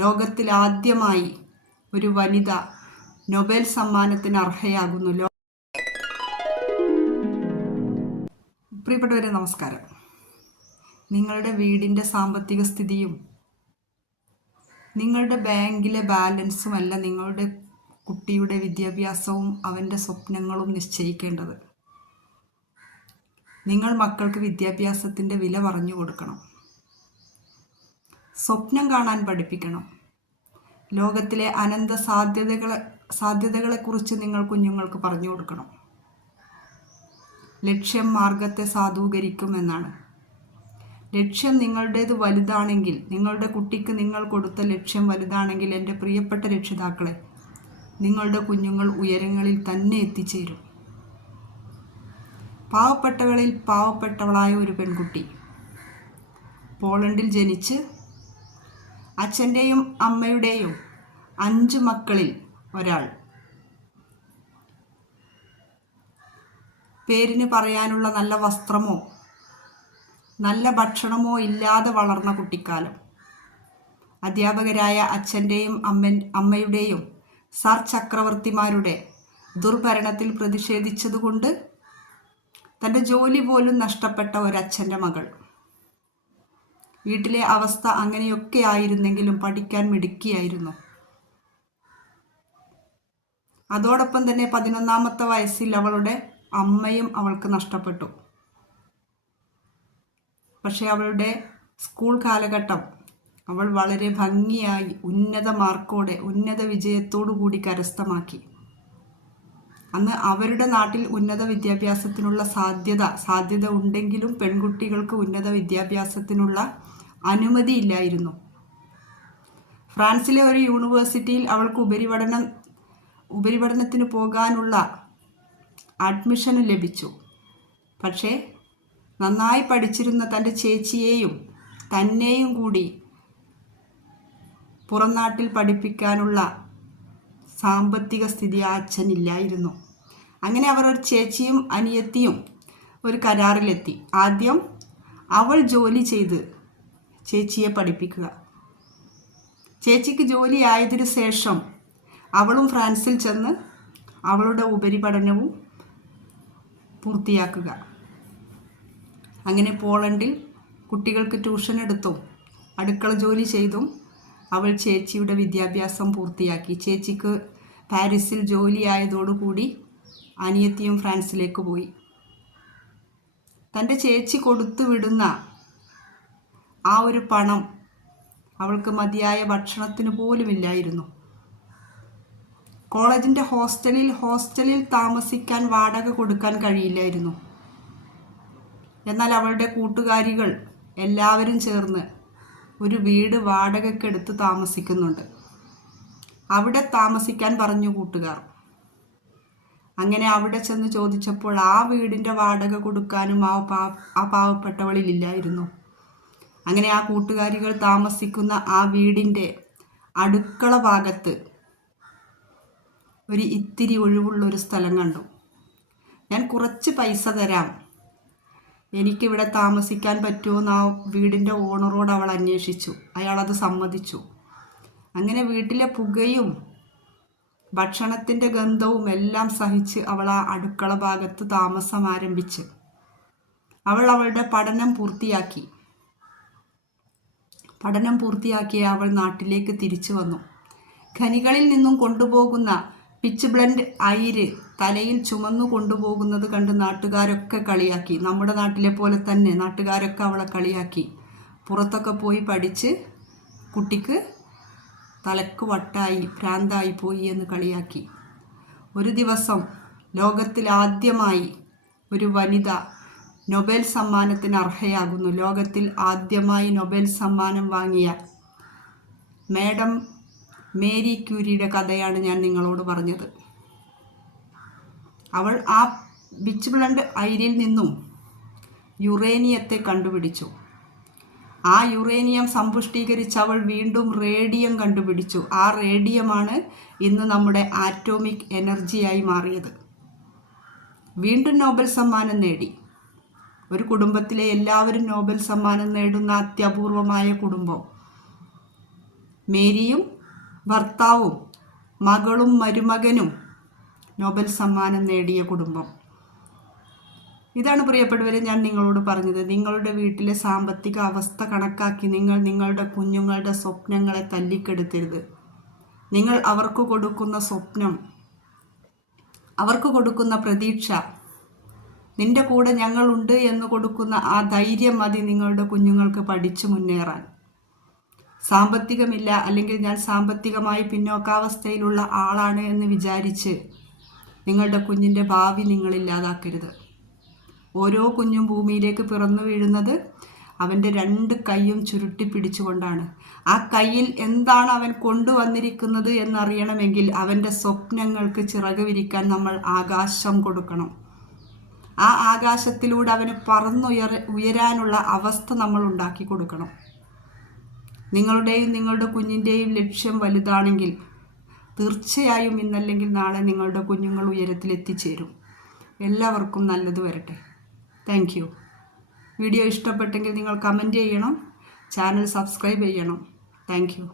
ലോകത്തിൽ ആദ്യമായി ഒരു വനിത നൊബേൽ സമ്മാനത്തിന് അർഹയാകുന്നു. പ്രിയപ്പെട്ടവരെ, നമസ്കാരം. നിങ്ങളുടെ വീടിൻ്റെ സാമ്പത്തിക സ്ഥിതിയും നിങ്ങളുടെ ബാങ്കിലെ ബാലൻസുമല്ല നിങ്ങളുടെ കുട്ടിയുടെ വിദ്യാഭ്യാസവും അവൻ്റെ സ്വപ്നങ്ങളും നിശ്ചയിക്കേണ്ടത്. നിങ്ങൾ മക്കൾക്ക് വിദ്യാഭ്യാസത്തിൻ്റെ വില പറഞ്ഞു കൊടുക്കണം. സ്വപ്നം കാണാൻ പഠിപ്പിക്കണം. ലോകത്തിലെ അനന്ത സാധ്യതകളെക്കുറിച്ച് നിങ്ങൾ കുഞ്ഞുങ്ങൾക്ക് പറഞ്ഞു കൊടുക്കണം. ലക്ഷ്യം മാർഗത്തെ സാധൂകരിക്കുമെന്നാണ്. ലക്ഷ്യം നിങ്ങളുടേത് വലുതാണെങ്കിൽ, നിങ്ങളുടെ കുട്ടിക്ക് നിങ്ങൾ കൊടുത്ത ലക്ഷ്യം വലുതാണെങ്കിൽ, എൻ്റെ പ്രിയപ്പെട്ട രക്ഷിതാക്കളെ, നിങ്ങളുടെ കുഞ്ഞുങ്ങൾ ഉയരങ്ങളിൽ തന്നെ എത്തിച്ചേരും. പാവപ്പെട്ടവളിൽ പാവപ്പെട്ടവളായ ഒരു പെൺകുട്ടി പോളണ്ടിൽ ജനിച്ച് അച്ഛൻ്റെയും അമ്മയുടെയും 5 മക്കളിൽ ഒരാൾ, പേരിന് പറയാനുള്ള നല്ല വസ്ത്രമോ നല്ല ഭക്ഷണമോ ഇല്ലാതെ വളർന്ന കുട്ടിക്കാലം. അധ്യാപകരായ അച്ഛൻ്റെയും അമ്മയുടെയും സർ ചക്രവർത്തിമാരുടെ ദുർഭരണത്തിൽ പ്രതിഷേധിച്ചതുകൊണ്ട് തൻ്റെ ജോലി പോലും നഷ്ടപ്പെട്ട ഒരച്ഛൻ്റെ മകൾ. വീട്ടിലെ അവസ്ഥ അങ്ങനെയൊക്കെ ആയിരുന്നെങ്കിലും പഠിക്കാൻ മിടുക്കിയായിരുന്നു. അതോടൊപ്പം തന്നെ 11ാമത്തെ വയസ്സിൽ അവളുടെ അമ്മയും അവൾക്ക് നഷ്ടപ്പെട്ടു. പക്ഷെ അവളുടെ സ്കൂൾ കാലഘട്ടം അവൾ വളരെ ഭംഗിയായി ഉന്നത മാർക്കോടെ, ഉന്നത വിജയത്തോടു കൂടി കരസ്ഥമാക്കി. അന്ന് അവരുടെ നാട്ടിൽ ഉന്നത വിദ്യാഭ്യാസത്തിനുള്ള സാധ്യത ഉണ്ടെങ്കിലും പെൺകുട്ടികൾക്ക് ഉന്നത വിദ്യാഭ്യാസത്തിനുള്ള അനുമതിയില്ലായിരുന്നു. ഫ്രാൻസിലെ ഒരു യൂണിവേഴ്സിറ്റിയിൽ അവൾക്ക് ഉപരിപഠനത്തിന് പോകാനുള്ള അഡ്മിഷന് ലഭിച്ചു. പക്ഷേ നന്നായി പഠിച്ചിരുന്ന തൻ്റെ ചേച്ചിയെയും തന്നെയും കൂടി പുറം നാട്ടിൽ പഠിപ്പിക്കാനുള്ള സാമ്പത്തിക സ്ഥിതി ആ അച്ഛനില്ലായിരുന്നു. അങ്ങനെ അവർ ഒരു ചേച്ചിയും അനിയത്തിയും ഒരു കരാറിലെത്തി. ആദ്യം അവൾ ജോലി ചെയ്ത് ചേച്ചിയെ പഠിപ്പിക്കുക. ചേച്ചിക്ക് ജോലി ആയതിനു ശേഷം അവളും ഫ്രാൻസിൽ ചെന്ന് അവളുടെ ഉപരിപഠനവും പൂർത്തിയാക്കുക. അങ്ങനെ പോളണ്ടിൽ കുട്ടികൾക്ക് ട്യൂഷൻ എടുത്തും അടുക്കള ജോലി ചെയ്തും അവൾ ചേച്ചിയുടെ വിദ്യാഭ്യാസം പൂർത്തിയാക്കി. ചേച്ചിക്ക് പാരീസിൽ ജോലിയായതോടുകൂടി അനിയത്തിയും ഫ്രാൻസിലേക്ക് പോയി. തൻ്റെ ചേച്ചി കൊടുത്തു വിടുന്ന ആ ഒരു പണം അവൾക്ക് മതിയായ ഭക്ഷണത്തിന് പോലുമില്ലായിരുന്നു. കോളേജിൻ്റെ ഹോസ്റ്റലിൽ താമസിക്കാൻ വാടക കൊടുക്കാൻ കഴിയില്ലായിരുന്നു. എന്നാൽ അവളുടെ കൂട്ടുകാരികൾ എല്ലാവരും ചേർന്ന് ഒരു വീട് വാടകയ്ക്കെടുത്ത് താമസിക്കുന്നുണ്ട്. അവിടെ താമസിക്കാൻ പറഞ്ഞു കൂട്ടുകാർ. അങ്ങനെ അവിടെ ചെന്ന് ചോദിച്ചപ്പോൾ ആ വീടിൻ്റെ വാടക കൊടുക്കാനും ആ പാവപ്പെട്ടവളിലില്ലായിരുന്നു. അങ്ങനെ ആ കൂട്ടുകാരികൾ താമസിക്കുന്ന ആ വീടിൻ്റെ അടുക്കള ഭാഗത്ത് ഒരു ഇത്തിരി ഒഴിവുള്ളൊരു സ്ഥലം കണ്ടു. ഞാൻ കുറച്ച് പൈസ തരാം, എനിക്കിവിടെ താമസിക്കാൻ പറ്റുമോയെന്ന് ആ വീടിൻ്റെ ഓണറോട് അവൾ അന്വേഷിച്ചു. അയാളത് സമ്മതിച്ചു. അങ്ങനെ വീട്ടിലെ പുകയും ഭക്ഷണത്തിൻ്റെ ഗന്ധവും എല്ലാം സഹിച്ച് അവൾ ആ അടുക്കള ഭാഗത്ത് താമസം ആരംഭിച്ച് അവളുടെ പഠനം പൂർത്തിയാക്കിയ അവൾ നാട്ടിലേക്ക് തിരിച്ചു വന്നു. ഖനികളിൽ നിന്നും കൊണ്ടുപോകുന്ന പിച്ച് ബ്ലെൻഡ് അയിര് തലയിൽ ചുമന്നു കൊണ്ടുപോകുന്നത് കണ്ട് നാട്ടുകാരൊക്കെ കളിയാക്കി. നമ്മുടെ നാട്ടിലെ പോലെ തന്നെ നാട്ടുകാരൊക്കെ അവളെ കളിയാക്കി. പുറത്തൊക്കെ പോയി പഠിച്ച് കുട്ടിക്ക് തലക്ക് വട്ടായി, ഭ്രാന്തായി പോയി എന്ന് കളിയാക്കി. ഒരു ദിവസം ലോകത്തിൽ ആദ്യമായി ഒരു വനിത നൊബേൽ സമ്മാനത്തിന് അർഹയാകുന്നു. ലോകത്തിൽ ആദ്യമായി നൊബേൽ സമ്മാനം വാങ്ങിയ മാഡം മേരി ക്യൂരിയുടെ കഥയാണ് ഞാൻ നിങ്ങളോട് പറഞ്ഞത്. അവൾ ആ പിച്ച് ബ്ലെൻഡ് അയിരിൽ നിന്നും യുറേനിയത്തെ കണ്ടുപിടിച്ചു. ആ യുറേനിയം സമ്പുഷ്ടീകരിച്ച് അവൾ വീണ്ടും റേഡിയം കണ്ടുപിടിച്ചു. ആ റേഡിയമാണ് ഇന്ന് നമ്മുടെ ആറ്റോമിക് എനർജിയായി മാറിയത്. വീണ്ടും നോബൽ സമ്മാനം നേടി. ഒരു കുടുംബത്തിലെ എല്ലാവരും നോബൽ സമ്മാനം നേടുന്ന അത്യപൂർവമായ കുടുംബം. മേരിയും ഭർത്താവും മകളും മരുമകനും നോബൽ സമ്മാനം നേടിയ കുടുംബം. ഇതാണ് പ്രിയപ്പെട്ടവരെ ഞാൻ നിങ്ങളോട് പറഞ്ഞത്. നിങ്ങളുടെ വീട്ടിലെ സാമ്പത്തിക അവസ്ഥ കണക്കാക്കി നിങ്ങൾ നിങ്ങളുടെ കുഞ്ഞുങ്ങളുടെ സ്വപ്നങ്ങളെ തല്ലിക്കെടുത്തരുത്. നിങ്ങൾ അവർക്ക് കൊടുക്കുന്ന സ്വപ്നം, അവർക്ക് കൊടുക്കുന്ന പ്രതീക്ഷ, നിന്റെ കൂടെ ഞങ്ങളുണ്ട് എന്ന് കൊടുക്കുന്ന ആ ധൈര്യം മതി നിങ്ങളുടെ കുഞ്ഞുങ്ങൾക്ക് പഠിച്ചു മുന്നേറാൻ. സാമ്പത്തികമില്ല, അല്ലെങ്കിൽ ഞാൻ സാമ്പത്തികമായി പിന്നോക്കാവസ്ഥയിലുള്ള ആളാണ് എന്ന് വിചാരിച്ച് നിങ്ങളുടെ കുഞ്ഞിൻ്റെ ഭാവി നിങ്ങളില്ലാതാക്കരുത്. ഓരോ കുഞ്ഞും ഭൂമിയിലേക്ക് പിറന്നു വീഴുന്നത് അവൻ്റെ 2 കൈയും ചുരുട്ടി പിടിച്ചുകൊണ്ടാണ്. ആ കയ്യിൽ എന്താണ് അവൻ കൊണ്ടുവന്നിരിക്കുന്നത് എന്നറിയണമെങ്കിൽ അവൻ്റെ സ്വപ്നങ്ങൾക്ക് ചിറക് വിരിക്കാൻ നമ്മൾ ആകാശം കൊടുക്കണം. ആ ആകാശത്തിലൂടെ അവന് ഉയരാനുള്ള അവസ്ഥ നമ്മൾ ഉണ്ടാക്കി കൊടുക്കണം. നിങ്ങളുടെയും നിങ്ങളുടെ കുഞ്ഞിൻ്റെയും ലക്ഷ്യം വലുതാണെങ്കിൽ തീർച്ചയായും ഇന്നല്ലെങ്കിൽ നാളെ നിങ്ങളുടെ കുഞ്ഞുങ്ങൾ ഉയരത്തിലെത്തിച്ചേരും. എല്ലാവർക്കും നല്ലത് വരട്ടെ. Thank you. വീഡിയോ ഇഷ്ടപ്പെട്ടെങ്കിൽ നിങ്ങൾ കമൻറ്റ് ചെയ്യണം, ചാനൽ സബ്സ്ക്രൈബ് ചെയ്യണം. Thank you.